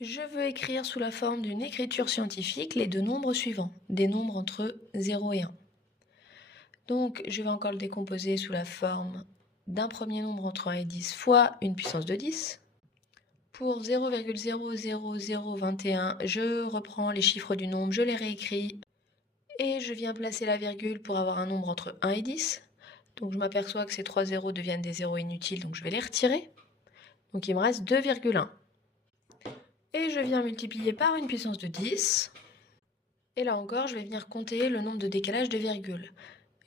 Je veux écrire sous la forme d'une écriture scientifique les deux nombres suivants, des nombres entre 0 et 1. Donc, je vais encore le décomposer sous la forme d'un premier nombre entre 1 et 10 fois une puissance de 10. Pour 0,00021, je reprends les chiffres du nombre, je les réécris et je viens placer la virgule pour avoir un nombre entre 1 et 10. Donc, je m'aperçois que ces 3 zéros deviennent des zéros inutiles, donc je vais les retirer. Donc, il me reste 2,1. Et je viens multiplier par une puissance de 10. Et là encore, je vais venir compter le nombre de décalages de virgules.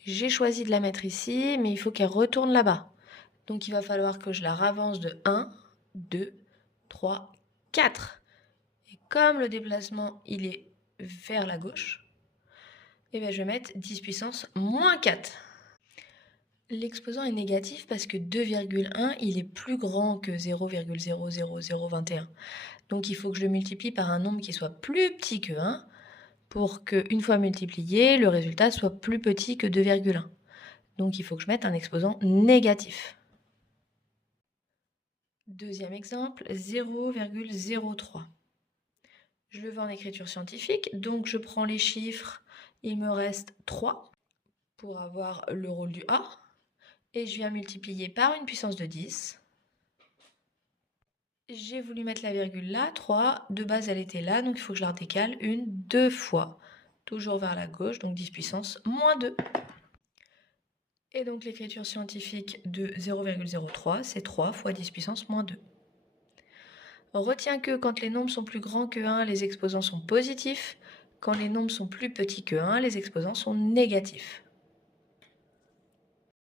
J'ai choisi de la mettre ici, mais il faut qu'elle retourne là-bas. Donc il va falloir que je la ravance de 1, 2, 3, 4. Et comme le déplacement, il est vers la gauche, eh bien je vais mettre 10 puissance moins 4. L'exposant est négatif parce que 2,1, il est plus grand que 0,00021. Donc il faut que je le multiplie par un nombre qui soit plus petit que 1 pour qu'une fois multiplié, le résultat soit plus petit que 2,1. Donc il faut que je mette un exposant négatif. Deuxième exemple, 0,03. Je le veux en écriture scientifique, donc je prends les chiffres, il me reste 3 pour avoir le rôle du A, et je viens multiplier par une puissance de 10. J'ai voulu mettre la virgule là, 3, de base elle était là, donc il faut que je la redécale deux fois, toujours vers la gauche, donc 10 puissance moins 2. Et donc l'écriture scientifique de 0,03, c'est 3 fois 10 puissance moins 2. On retient que quand les nombres sont plus grands que 1, les exposants sont positifs. Quand les nombres sont plus petits que 1, les exposants sont négatifs.